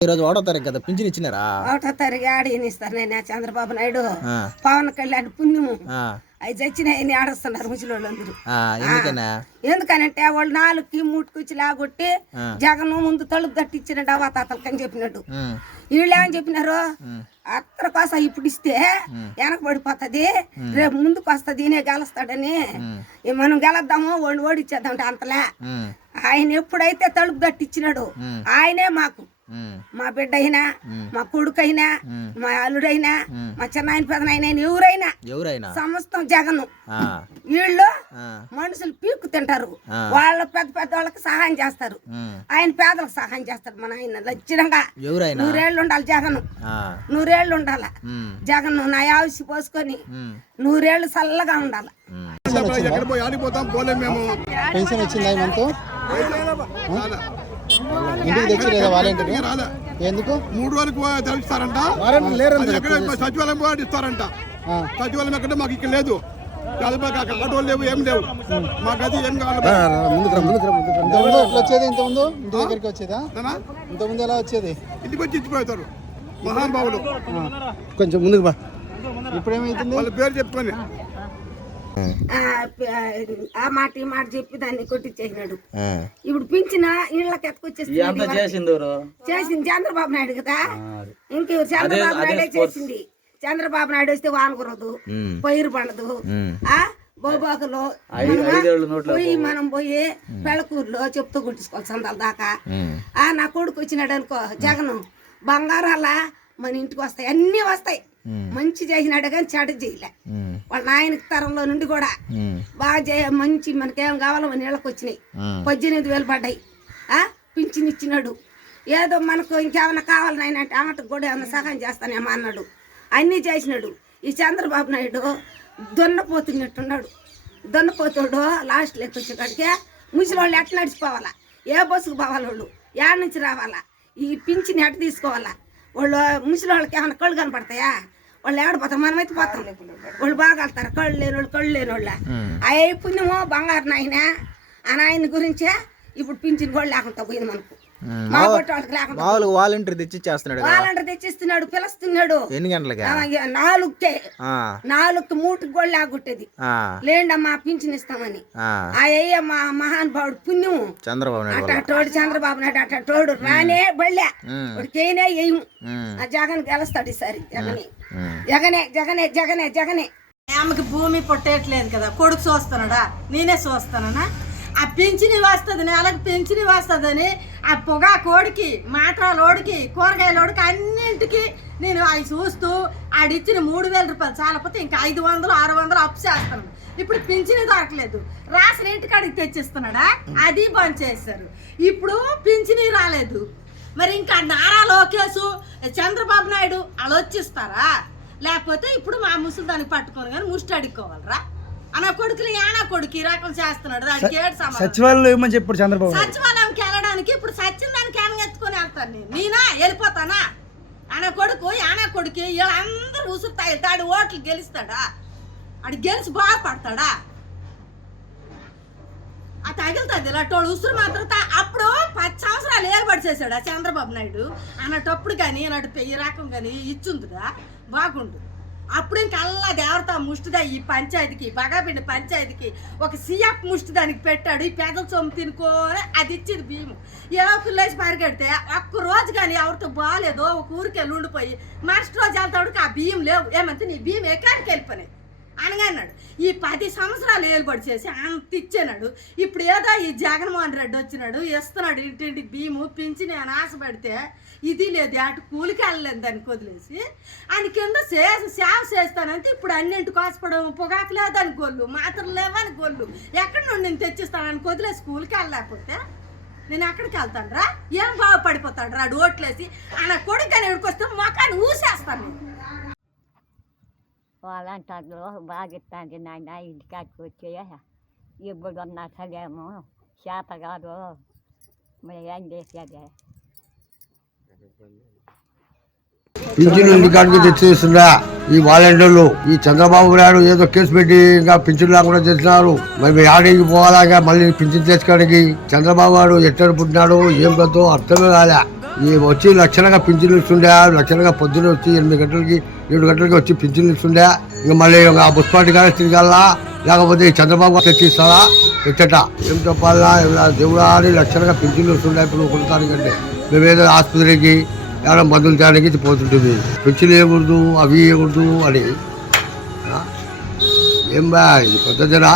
ఈరోజు ఒకటో తారీఖు కదా పింఛన్ ఇచ్చినారా? ఒకటో తారీఖు ఆడ ఇస్తారు నేను చంద్రబాబు నాయుడు పవన్ కళ్యాణ్ పుణ్యము. అవి చచ్చినాయని ఆడస్తున్నారు ముసలి ఎందుకనా ఎందుకనంటే వాళ్ళు నాలుగుకి మూటుకొచ్చి లాగొట్టి. జగన్ ముందు తలుపు తట్టించినట్టు అవాతాతలకని చెప్పినట్టు. ఉమ్, వీళ్ళు ఏమని చెప్పినారు? అక్కడ కోసం ఇప్పుడు ఇస్తే వెనక పడిపోతుంది రేపు ముందుకు వస్తుంది ఈయనే గెలుస్తాడని మనం గెలద్దాము వాళ్ళు ఓడిచ్చేద్దాం అంటే అంతలే ఆయన ఎప్పుడైతే తలుపు తట్టించినాడు. ఆయనే మాకు మా బిడ్డ అయినా మా కొడుకైనా మా అల్లుడైనా మా చిన్నాయన పెదనాయన ఎవరైనా ఎవరైనా. సమస్తం జగన్. ఆ, వీళ్ళు మనుషులు పీక్కు తింటారు. వాళ్ళ పెద్ద పెద్ద వాళ్ళకి సహాయం చేస్తారు. ఆయన పేదలకు సహాయం చేస్తారు. మన ఆయన లచ్చితంగా ఎవరైనా. నూరేళ్ళు ఉండాలి జగన్. ఆ, నూరేళ్ళు ఉండాల. జగన్ నా ఆవిసి పోసుకొని నూరేళ్ళు చల్లగా ఉండాలి. ఉమ్. ఎక్కడ పోయి ఆడిపోతాం పోలేం మేము. పెన్షన్ వచ్చిందా ఇంటికి తెచ్చి లేదా వాలంటీర్? ఎందుకు? మూడు రోజులకు తెలుస్తారంట సచివాలయం పోయి ఇస్తారంట. సచివాలయం ఎక్కడ మాకు ఇక్కడ లేదు. ఆటోలు లేవు ఏం లేవు. మాకు అది ఏం కావాలి? ఇంతకుముందు ఎట్లా వచ్చేది? ఇంతకుముందు ఇంటి దగ్గరికి వచ్చేదా? నానా? ఇంతకుముందు ఎలా వచ్చేది? ఇంటికి వచ్చి ఇచ్చిపోతారు. మహానుభావులు. కొంచెం ముందుకు బా. ఇప్పుడు ఏమైతుంది వాళ్ళ పేరు చెప్పుకొని. ఆ, మాట ఈ మాట చెప్పి దాన్ని కొట్టించేసినాడు ఆ, ఇప్పుడు పింఛన ఇళ్ళకి ఎత్తుకొచ్చేస్తుంది చేసింది చంద్రబాబు నాయుడు కదా. ఇంకెవరు? చంద్రబాబు నాయుడే చేసింది. చంద్రబాబు నాయుడు వస్తే వాన కురదు పైరు పండదు. ఆ బోబాకులో పోయి మనం పోయి పెళ్ళకూరులో చెప్తూ కుట్టించుకోవాలి సందాల దాకా. ఆ నా కొడుకు వచ్చినాడు అనుకో జగన్ బంగారాల మన ఇంటికి వస్తాయి అన్నీ వస్తాయి. మంచి చేసినాడు కానీ చెడు చేయలే. వాళ్ళ నాయనకి తరంలో నుండి కూడా బాగా చేయ మంచి మనకేం కావాలో మన ఇళ్ళకి వచ్చినాయి. పద్దెనిమిది వేలు పడ్డాయి. ఆ? పింఛన్ ఇచ్చినాడు. ఏదో మనకు ఇంకేమైనా కావాలి నాయన అంటే ఆమెకు కూడా ఏమైనా సహాయం చేస్తానేమో అన్నాడు. అన్నీ చేసినాడు. ఈ చంద్రబాబు నాయుడు దున్నపోతున్నట్టున్నాడు. దున్నపోతాడు లాస్ట్ లెక్క వచ్చేకాడికే ముసలి వాళ్ళు ఎట్లా నడిచిపోవాలా? ఏ బస్సుకు పోవాలి వాళ్ళు? ఏడ నుంచి రావాలా? ఈ పింఛన్ ఎట్ట తీసుకోవాలా? వాళ్ళు ముసలి వాళ్ళకి ఏమైనా కళ్ళు కనపడతాయా? వాళ్ళు ఏడపోతాం మనమైతే పోతాం. వాళ్ళు బాగా వెళ్తారు. కళ్ళు లేని వాళ్ళు కళ్ళు లేని వాళ్ళ. అయ్యి పుణ్యమో బంగారు నాయన. ఆ నాయన గురించే ఇప్పుడు పింఛన్ కూడా లేకుండా పోయింది మనకు. మామూలుగా వాలంటీర్ తెచ్చి చేస్తున్నాడు వాళ్ళంటే తెచ్చిస్తున్నాడు పిలుస్తున్నాడు. ఎన్ని గంటలకి? నాలుగుకే. నాలుగు మూటికి కూడా ఆ, లేండమ్మా పింఛన్ ఇస్తామని. ఆ, అయ్య మా మహానుభావుడు పుణ్యము చంద్రబాబు నాయుడు అట్ట వల్ల తోడు చంద్రబాబు నాయుడు అట్ట తోడు రానే బళ్ళే. వేయము ఉమ్, ఆ జగన్ గెలుస్తాడు ఈసారి జగనే. జగనే జగనే జగనే జగనే. ఆమెకి భూమి పుట్టేయట్లేదు కదా కొడుకు చూస్తున్నాడా నేనే చూస్తానా ఆ పింఛని వస్తుంది నెలకు పింఛని వస్తుందని ఆ పొగ కోడికి మాట్రాలోడికి కూరగాయలోడికి అన్నింటికి నేను అవి చూస్తూ ఆడిచ్చిన మూడు వేల రూపాయలు చాలకపోతే ఇంకా ఐదు వందలు ఆరు వందలు అప్పు చేస్తాను. ఇప్పుడు పింఛని దొరకలేదు. రాసిన ఇంటికాడికి తెచ్చిస్తున్నాడా? అది బంద్ చేశారు. ఇప్పుడు పింఛని రాలేదు. మరి ఇంకా నారా లోకేష్ చంద్రబాబు నాయుడు వాళ్ళు వచ్చిస్తారా? లేకపోతే ఇప్పుడు మా ముసలి దానికి పట్టుకొని కానీ ముష్టి అడుక్కోవాలరా అన్న కొడుకులు యానా కొడుకు ఈ రకం చేస్తున్నాడు. దానికి ఏడు సమాధానం. సచివాలయంలో ఏమని చెప్పాడు చంద్రబాబు సచివాలయంకి వెళ్ళడానికి ఇప్పుడు సచిన్ దానికి ఎత్తుకొని వెళ్తాను నేను? నేనా? వెళ్ళిపోతానా? అన్న కొడుకు యానా కొడుకు వీళ్ళందరూ ఉసురుతాయి. తాడు ఓట్లు గెలుస్తాడా? ఆడు గెలిచి బాగుపడతాడా? ఆ తగులుతుంది ఇలాంటి ఉసురు మాత్రం తా- అప్పుడు పది సంవత్సరాలు ఏర్పాటు చేశాడు ఆ చంద్రబాబు నాయుడు. అన్నటప్పుడు కానీ అన్నట్టు ఈ రకం కానీ ఇచ్చుందిరా. బాగుండు. అప్పుడు ఇంకల్లా దేవత ముష్టిదా ఈ పంచాయతీకి బగాబిండి పంచాయతీకి. ఒక సీఎఫ్ ముష్టి దానికి పెట్టాడు. ఈ పెదల సొమ్ము తినుకోని అది ఇచ్చింది భీము. ఏదో పరిగెడితే ఒక్క రోజు కానీ ఎవరితో బాగాలేదో ఒక ఊరికి వెళ్ళి ఉండిపోయి మరుసటి రోజు వెళ్తాడు ఆ బియ్యం లేవు. ఏమంటే నీ బియ్యం ఎక్కడికి వెళ్ళిపోయినాయి. అనగా అన్నాడు ఈ పది సంవత్సరాలు ఏలుబడి చేసి అంత ఇచ్చేనాడు. ఇప్పుడు ఏదో ఈ జగన్మోహన్ రెడ్డి వచ్చినాడు ఇస్తున్నాడు ఇంటింటి భీము పించి నేను ఆశపడితే ఇది లేదు అటు కూలికి వెళ్ళలేదు దానికి వదిలేసి ఆయన కింద చేసి సేవ చేస్తానంటే ఇప్పుడు అన్నింటికి ఆశపడడం పొగాకు లేదని గొల్లు మాత్రం లేవని గొల్లు. ఎక్కడి నుండి నేను తెచ్చిస్తానని వదిలేసి కూలికి వెళ్ళలేకపోతే నేను ఎక్కడికి వెళ్తాను రా? ఏం బాగుపడిపోతాడు రా? ఓట్లేసి ఆయన కొడుకు అని ఎడుకొస్తే మొఖాన్ని ఊసేస్తాను నేను. వాళ్ళంటారు బాగా ఇస్తాంది నాయన ఇంటికాడికి వచ్చేయ ఇప్పుడు ఉన్నా అసలేమో చేప కాదు. మరి ఏం చేసేది? పింఛను ఇంటికాడికి తెచ్చిస్తున్నా. ఈ వాలంటీర్లు ఈ చంద్రబాబు నాయుడు ఏదో కేసు పెట్టి ఇంకా పింఛన్ లేకుండా చేస్తున్నారు. మరి మీరు ఆడికి పోవాలాగా మళ్ళీ పింఛన్ తెచ్చుకోవడానికి చంద్రబాబు నాయుడు ఎక్కడ పుట్టినాడు ఏం కదో అర్థమే కాలే. ఈ వచ్చి లక్షణంగా పింఛన్లు ఇస్తుండే లక్షణంగా పొద్దున వచ్చి ఎనిమిది గంటలకి ఏడు గంటలకి వచ్చి పింఛన్ ఇస్తుండే. ఇంక మళ్ళీ ఇంకా ఆ బుస్పాటి కానీ తిరగాలా. లేకపోతే ఈ చంద్రబాబు తెచ్చిస్తారా? ఎచ్చట ఏం చెప్పాలా? ఏమన్నా దేవుడా అని పింఛన్లు వస్తుండే ఇప్పుడు కొడతాను మేమేదో ఆసుపత్రికి ఏమైనా మందులు తేడానికి పోతుంటుంది. పింఛన్లు వేయకూడదు అవి వేయకూడదు అని. ఏం బా ఇది? పెద్దదిరా